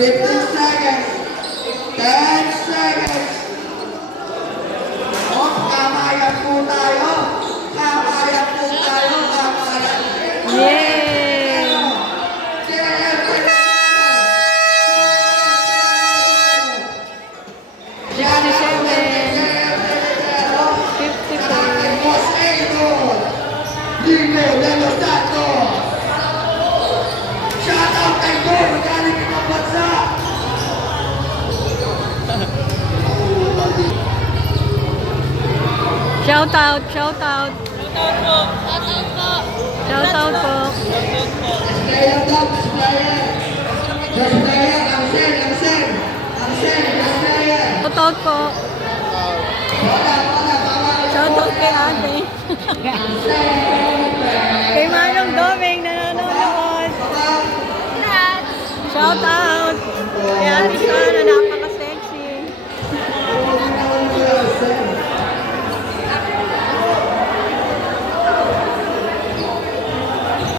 15 seconds. 10 seconds. Oh, kamayan po tayo. Kamayan po tayo. Kamayan. Yay! Dino de los Santos. Shout out kay Go, magaling ng bansa. Shout out, shout out. Shout out po. Player top, player. Just player, ang sen. Shout out po. Shout out kay ate. Kay Manong Doming na nanonood. Shout out. Kay Ate Sar.